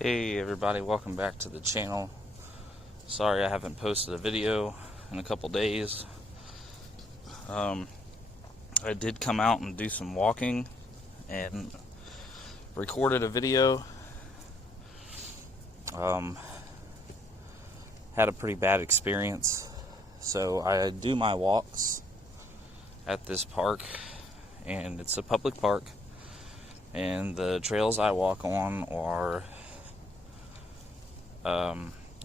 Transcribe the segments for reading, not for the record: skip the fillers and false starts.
Hey everybody, welcome back to the channel. Sorry I haven't posted a video in a couple days. I did come out and do some walking and recorded a video. Had a pretty bad experience. So I do my walks at this park, and it's a public park, and the trails I walk on are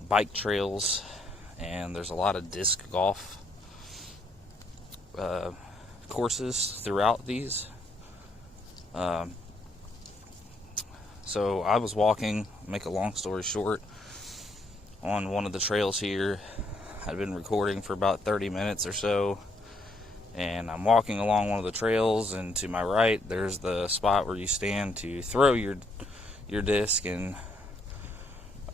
bike trails, and there's a lot of disc golf courses throughout these. So I was walking, make a long story short, on one of the trails here. I'd been recording for about 30 minutes or so, and I'm walking along one of the trails, and to my right there's the spot where you stand to throw your disc, and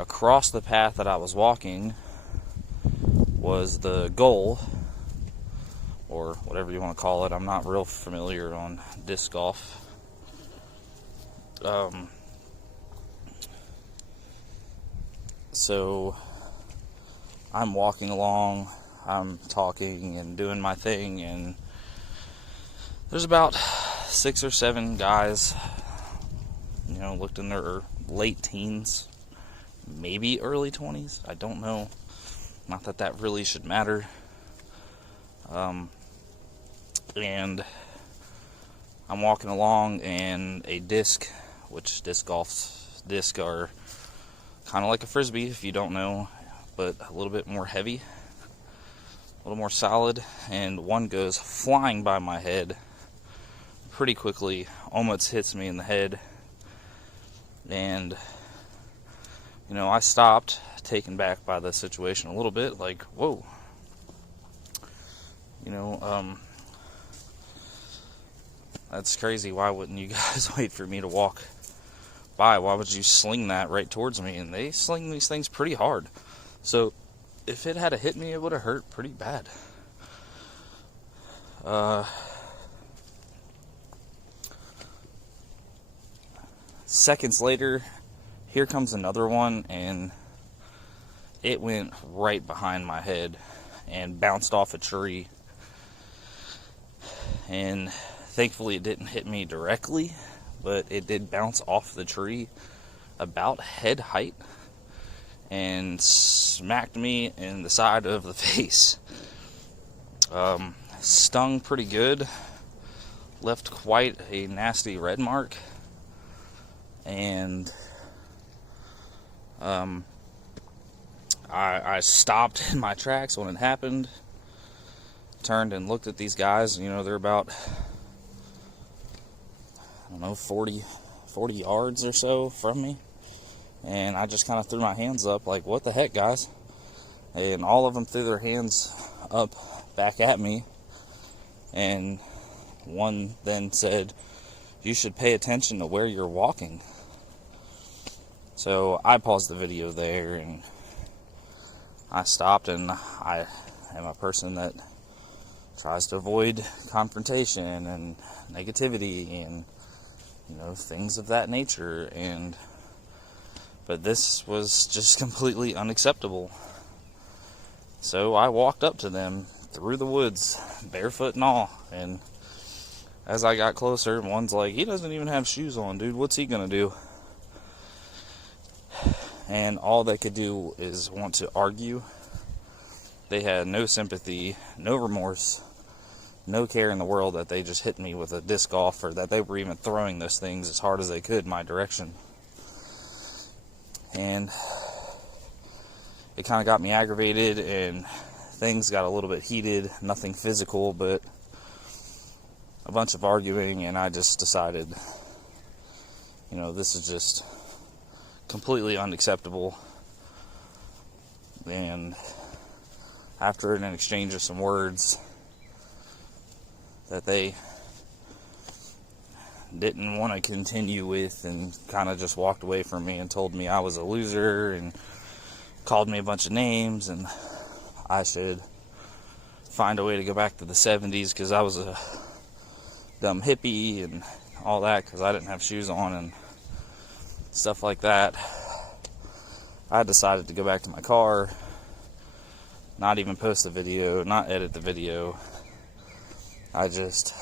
across the path that I was walking was the goal, or whatever you want to call it. I'm not real familiar on disc golf. So I'm walking along, I'm talking and doing my thing, and there's about 6 or 7 guys, looked in their late teens, maybe early 20s, I don't know. Not that that really should matter. And I'm walking along, and a disc, which disc golf's disc are kind of like a frisbee if you don't know, but a little bit more heavy, a little more solid, and one goes flying by my head pretty quickly, almost hits me in the head. And I stopped, taken back by the situation a little bit, like, whoa. That's crazy. Why wouldn't you guys wait for me to walk by? Why would you sling that right towards me? And they sling these things pretty hard. So if it had hit me, it would have hurt pretty bad. Seconds later, here comes another one, and it went right behind my head and bounced off a tree. And thankfully it didn't hit me directly, but it did bounce off the tree about head height and smacked me in the side of the face. Stung pretty good, left quite a nasty red mark, and I stopped in my tracks when it happened, turned and looked at these guys. They're about, 40 yards or so from me, and I just kind of threw my hands up like, what the heck, guys? And all of them threw their hands up back at me, and one then said, "You should pay attention to where you're walking." So I paused the video there, and I stopped, and I am a person that tries to avoid confrontation and negativity and things of that nature, but this was just completely unacceptable. So I walked up to them through the woods, barefoot and all, and as I got closer, one's like, "He doesn't even have shoes on, dude. What's he gonna do?" And all they could do is want to argue. They had no sympathy, no remorse, no care in the world that they just hit me with a disc golf, or that they were even throwing those things as hard as they could in my direction. And it kind of got me aggravated, and things got a little bit heated. Nothing physical, but a bunch of arguing, and I just decided, this is just completely unacceptable. And after an exchange of some words that they didn't want to continue with, and kind of just walked away from me and told me I was a loser and called me a bunch of names, and I should find a way to go back to the 70s because I was a dumb hippie and all that, because I didn't have shoes on and stuff like that. I decided to go back to my car, not even post the video, not edit the video. I just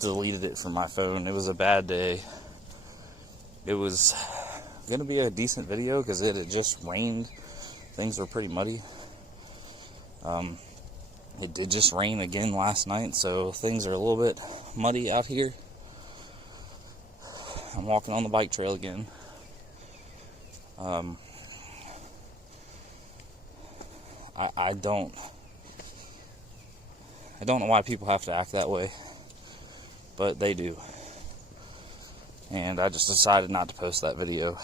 deleted it from my phone. It was a bad day. It was gonna be a decent video because it had just rained. Things were pretty muddy. It did just rain again last night, so things are a little bit muddy out here. I'm walking on the bike trail again. I don't know why people have to act that way, but they do. And I just decided not to post that video.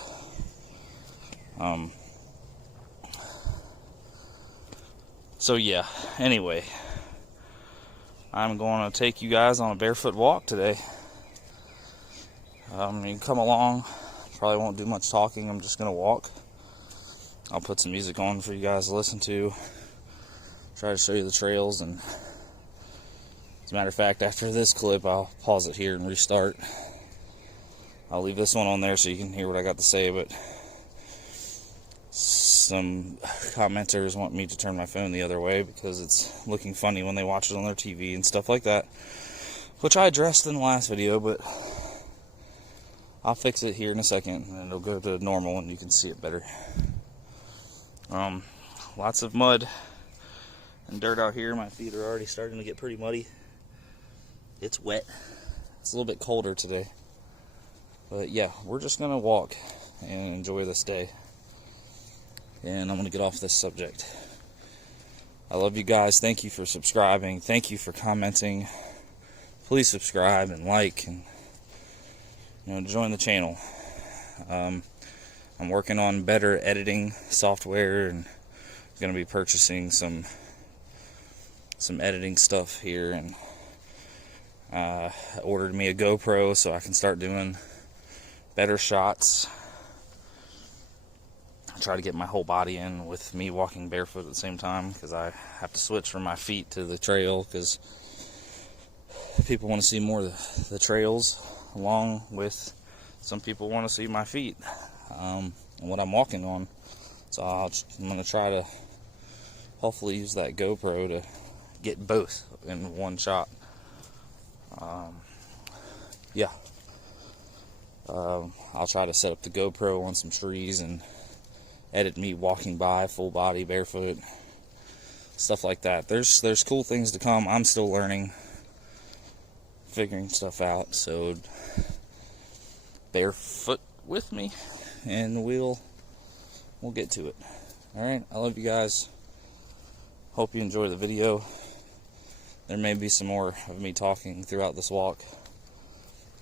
So yeah, anyway, I'm going to take you guys on a barefoot walk today. You can come along. Probably won't do much talking. I'm just going to walk. I'll put some music on for you guys to listen to. Try to show you the trails. And as a matter of fact, after this clip, I'll pause it here and restart. I'll leave this one on there so you can hear what I got to say, but some commenters want me to turn my phone the other way because it's looking funny when they watch it on their TV and stuff like that, which I addressed in the last video, but I'll fix it here in a second and it'll go to normal and you can see it better. Lots of mud and dirt out here. My feet are already starting to get pretty muddy. It's wet. It's a little bit colder today. But yeah, we're just gonna walk and enjoy this day. And I'm gonna get off this subject. I love you guys. Thank you for subscribing. Thank you for commenting. Please subscribe and like and join the channel. I'm working on better editing software and I'm gonna be purchasing some editing stuff here, and I ordered me a GoPro so I can start doing better shots. I try to get my whole body in with me walking barefoot at the same time because I have to switch from my feet to the trail because people want to see more of the trails, along with some people want to see my feet and what I'm walking on. So I'm going to try to hopefully use that GoPro to get both in one shot. Yeah. I'll try to set up the GoPro on some trees and edit me walking by full body barefoot, stuff like that. There's cool things to come. I'm still learning, figuring stuff out, so barefoot with me and we'll get to it. Alright, I love you guys. Hope you enjoy the video. There may be some more of me talking throughout this walk.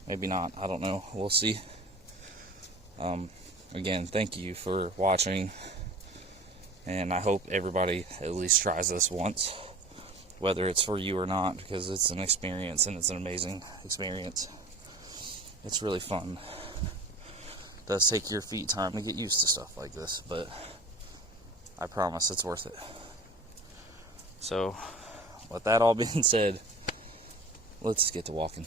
Maybe not. I don't know. We'll see. Again, thank you for watching. And I hope everybody at least tries this once. Whether it's for you or not. Because it's an experience and it's an amazing experience. It's really fun. It does take your feet time to get used to stuff like this. But I promise it's worth it. So, with that all being said, let's get to walking.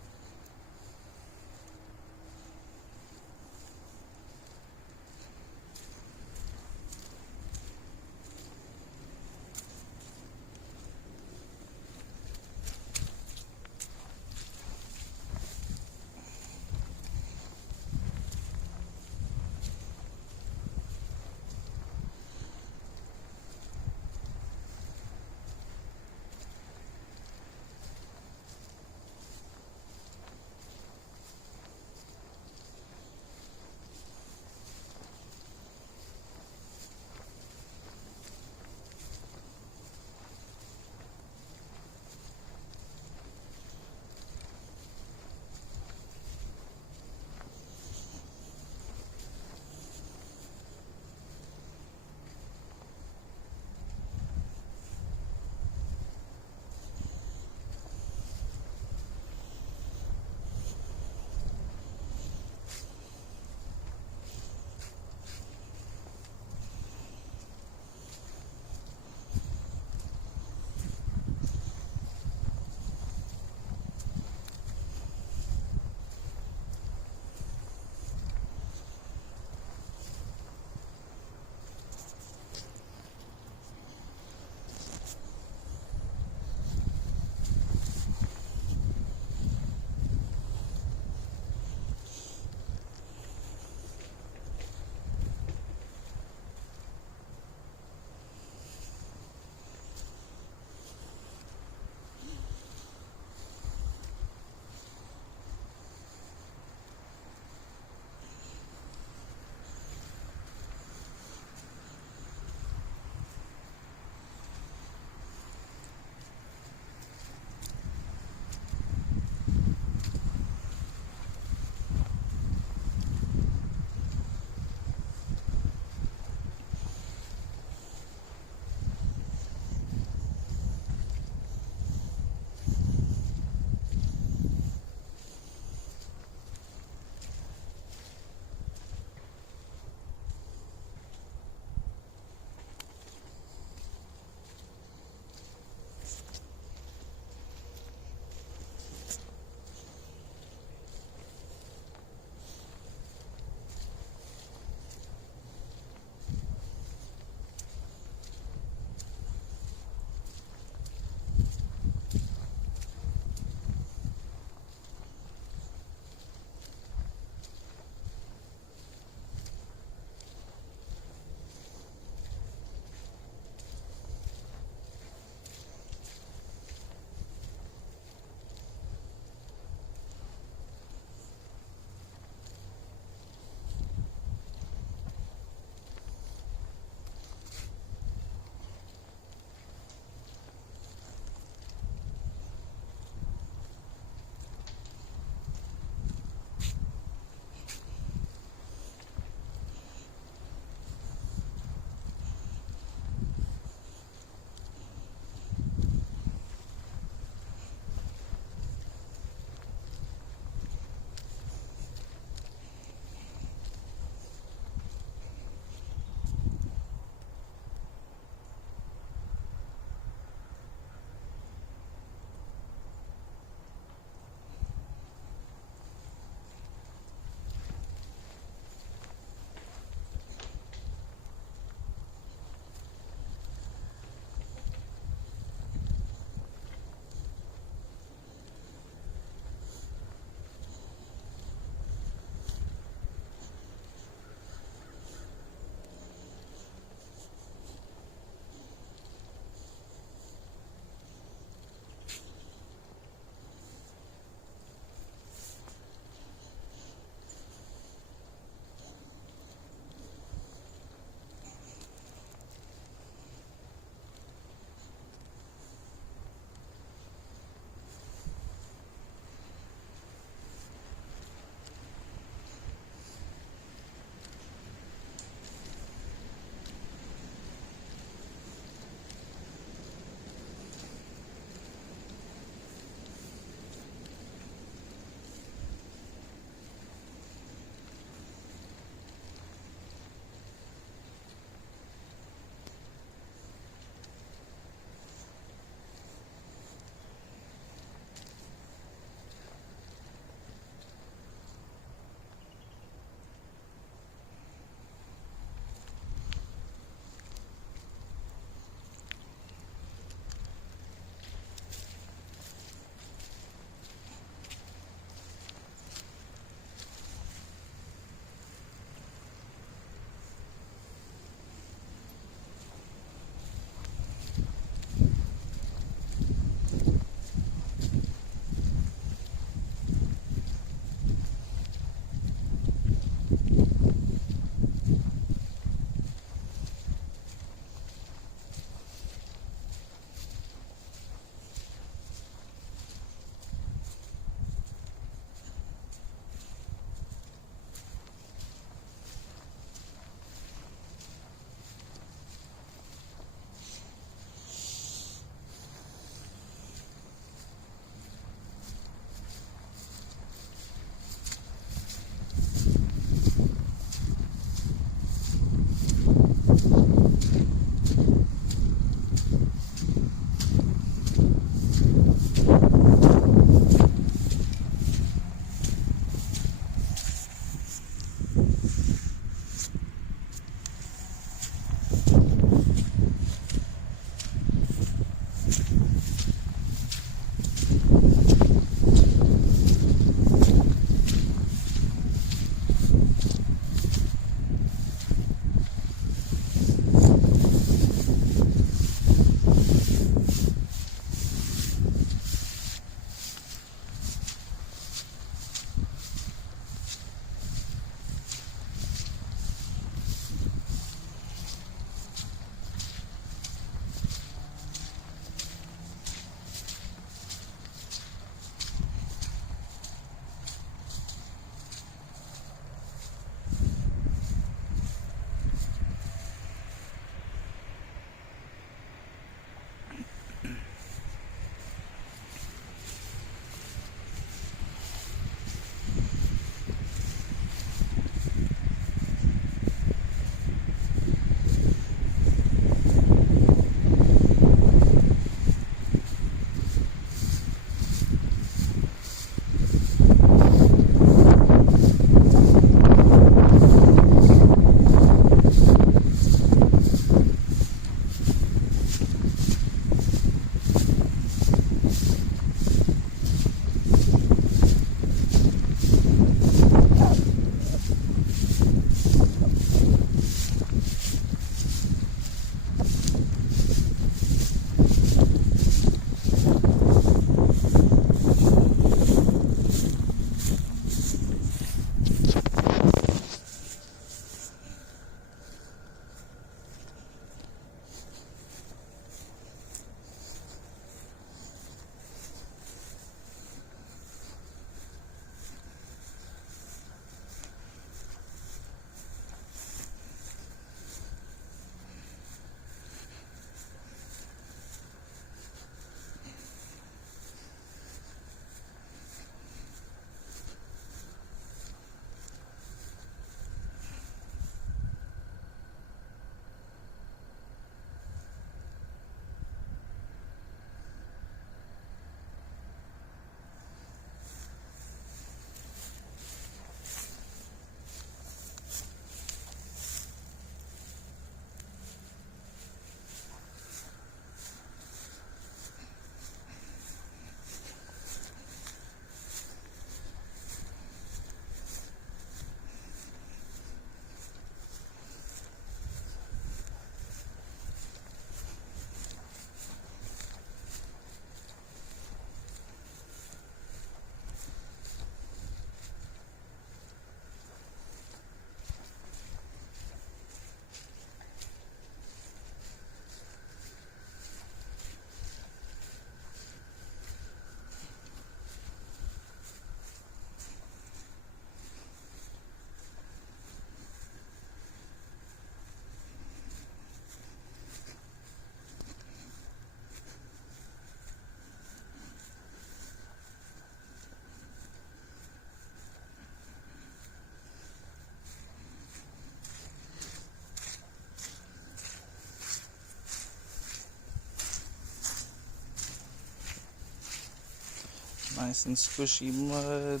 Nice and squishy mud.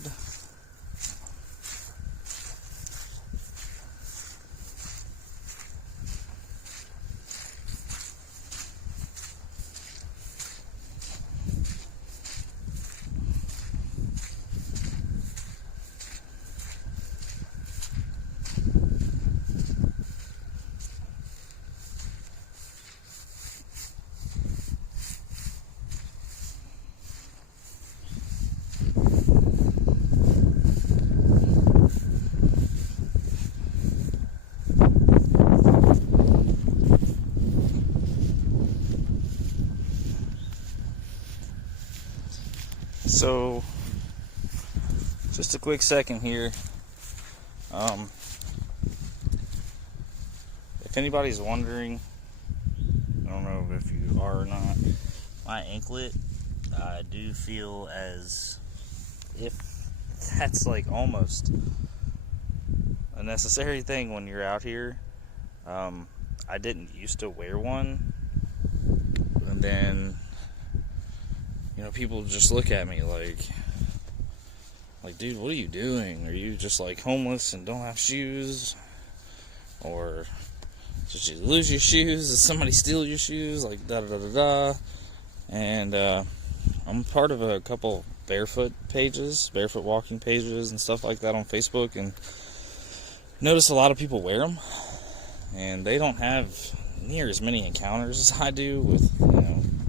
So, just a quick second here. If anybody's wondering, I don't know if you are or not, my anklet, I do feel as if that's like almost a necessary thing when you're out here. I didn't used to wear one, and then people just look at me like, dude, what are you doing? Are you just like homeless and don't have shoes? Or did you lose your shoes? Did somebody steal your shoes? Like, da da da da da. And I'm part of a couple barefoot pages, barefoot walking pages and stuff like that on Facebook, and notice a lot of people wear them, and they don't have near as many encounters as I do with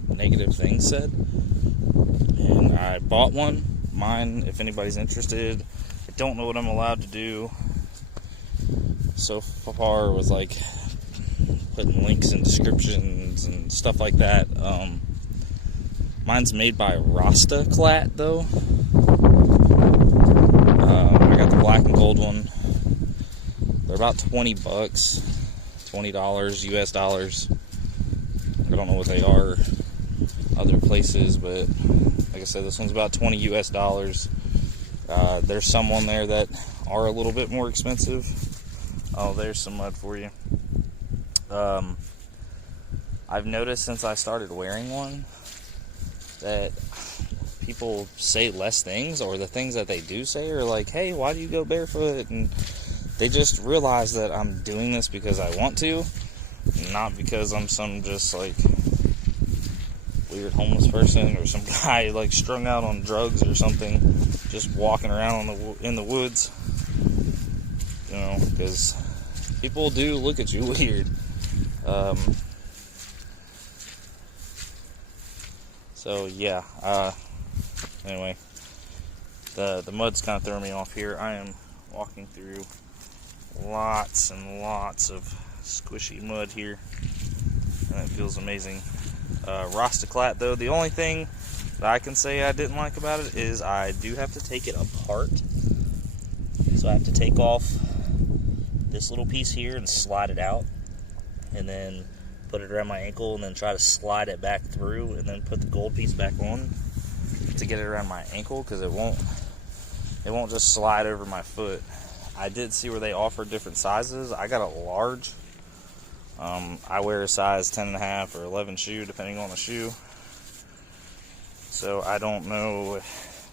negative things said. And I bought one, mine, if anybody's interested. I don't know what I'm allowed to do so far with like putting links and descriptions and stuff like that. Mine's made by Rastaclat though. I got the black and gold one. They're about $20, $20 US dollars. I don't know what they are other places, but like I said, this one's about 20 US dollars. There's some on there that are a little bit more expensive. Oh, there's some mud for you. I've noticed since I started wearing one that people say less things, or the things that they do say are like, hey, why do you go barefoot? And they just realize that I'm doing this because I want to, not because I'm some just like weird homeless person or some guy like strung out on drugs or something, just walking around in the woods. Because people do look at you weird. So yeah. Anyway, the mud's kind of throwing me off here. I am walking through lots and lots of squishy mud here, and it feels amazing. Rastaclat though, the only thing that I can say I didn't like about it is I do have to take it apart. So I have to take off this little piece here and slide it out, and then put it around my ankle, and then try to slide it back through, and then put the gold piece back on to get it around my ankle, because it won't just slide over my foot. I did see where they offer different sizes. I got a large. I wear a size 10.5 or 11 shoe, depending on the shoe. So I don't know if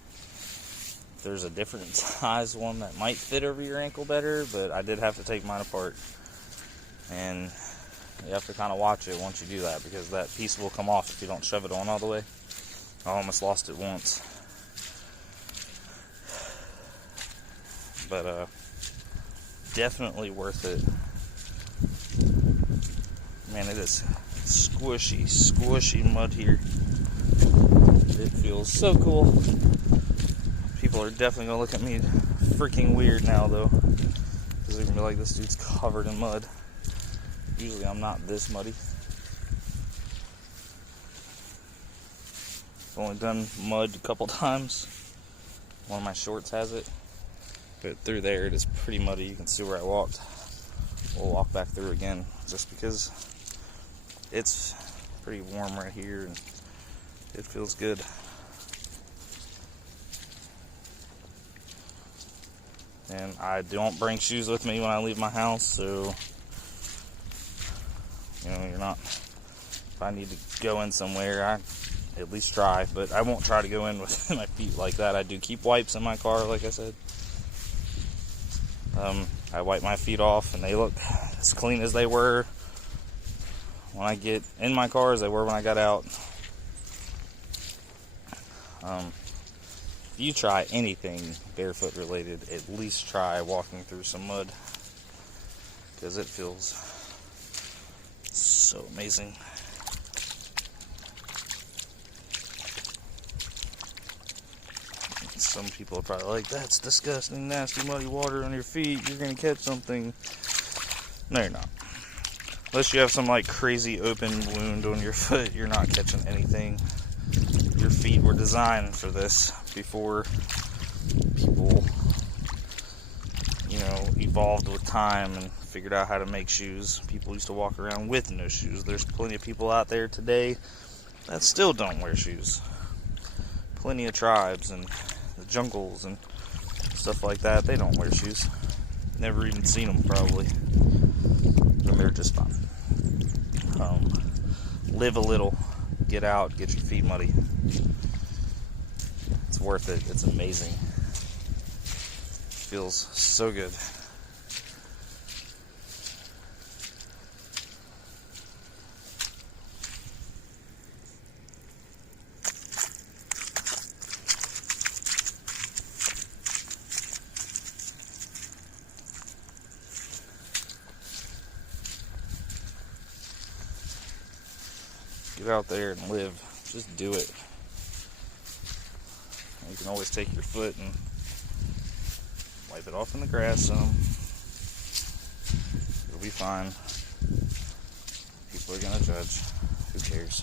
there's a different size one that might fit over your ankle better, but I did have to take mine apart. And you have to kind of watch it once you do that, because that piece will come off if you don't shove it on all the way. I almost lost it once. But definitely worth it. Man, it is squishy mud here. It feels so cool. People are definitely gonna look at me freaking weird now though, because they're gonna be like, this dude's covered in mud. Usually I'm not this muddy. I've only done mud a couple times. One of my shorts has it, but through there it is pretty muddy. You can see where I walked. We'll walk back through again, just because it's pretty warm right here and it feels good. And I don't bring shoes with me when I leave my house, so you're not, if I need to go in somewhere, I at least try, but I won't try to go in with my feet like that. I do keep wipes in my car, like I said. I wipe my feet off, and they look as clean as they were when I get in my car as they were when I got out. If you try anything barefoot related, at least try walking through some mud, because it feels so amazing. Some people are probably like, that's disgusting, nasty, muddy water on your feet, you're gonna catch something. No, you're not. Unless you have some like crazy open wound on your foot, you're not catching anything. Your feet were designed for this before people, evolved with time and figured out how to make shoes. People used to walk around with no shoes. There's plenty of people out there today that still don't wear shoes. Plenty of tribes and the jungles and stuff like that, they don't wear shoes. Never even seen them, probably. And they're just fine. Live a little. Get out, get your feet muddy. It's worth it. It's amazing. Feels so good. Get out there and live. Just do it. You can always take your foot and wipe it off in the grass some. It'll be fine. People are gonna judge. Who cares?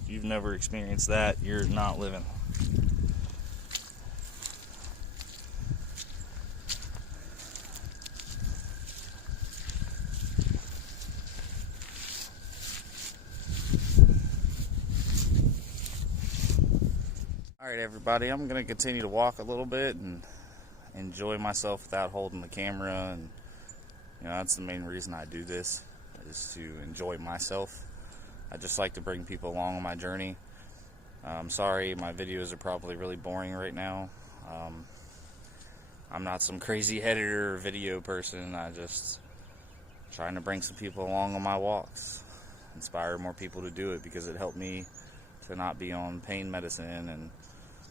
If you've never experienced that, you're not living. Alright everybody, I'm going to continue to walk a little bit and enjoy myself without holding the camera, and that's the main reason I do this, is to enjoy myself. I just like to bring people along on my journey. I'm sorry, my videos are probably really boring right now. I'm not some crazy editor or video person. I just trying to bring some people along on my walks, inspire more people to do it, because it helped me to not be on pain medicine and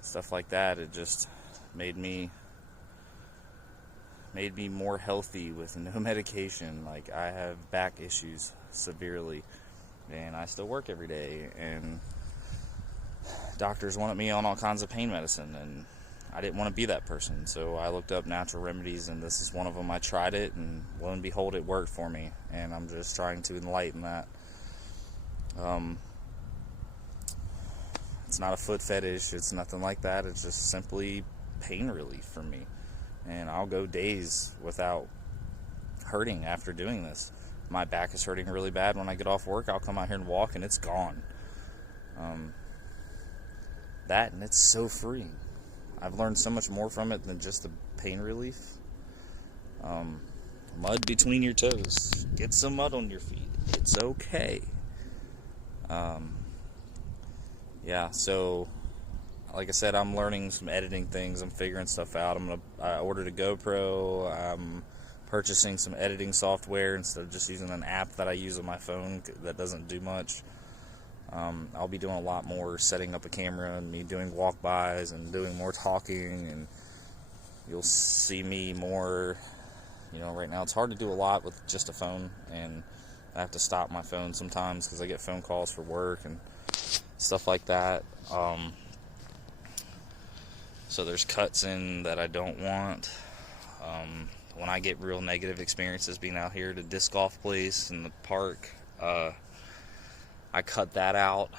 stuff like that. It just made me more healthy with no medication. Like, I have back issues severely, and I still work every day, and doctors wanted me on all kinds of pain medicine, and I didn't want to be that person. So I looked up natural remedies, and this is one of them. I tried it, and lo and behold, it worked for me, and I'm just trying to enlighten that. It's not a foot fetish, it's nothing like that. It's just simply pain relief for me, and I'll go days without hurting after doing this. My back is hurting really bad when I get off work. I'll come out here and walk, and it's gone. That, and it's so freeing. I've learned so much more from it than just the pain relief. Mud between your toes. Get some mud on your feet. It's okay. Yeah, so like I said, I'm learning some editing things. I'm figuring stuff out. I ordered a GoPro. I'm purchasing some editing software instead of just using an app that I use on my phone that doesn't do much. I'll be doing a lot more setting up a camera and me doing walk-bys and doing more talking, and you'll see me more. Right now it's hard to do a lot with just a phone, and I have to stop my phone sometimes because I get phone calls for work and stuff like that. So there's cuts in that I don't want. When I get real negative experiences being out here at a disc golf place in the park, I cut that out.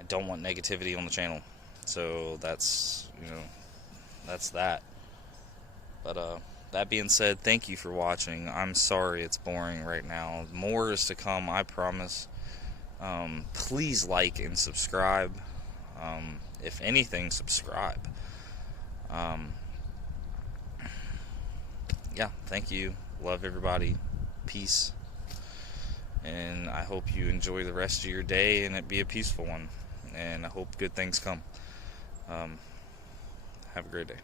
I don't want negativity on the channel, so that's that. But that being said, thank you for watching. I'm sorry it's boring right now. More is to come, I promise. Please like and subscribe. If anything, subscribe. Yeah, thank you. Love everybody. Peace. And I hope you enjoy the rest of your day and it be a peaceful one. And I hope good things come. Have a great day.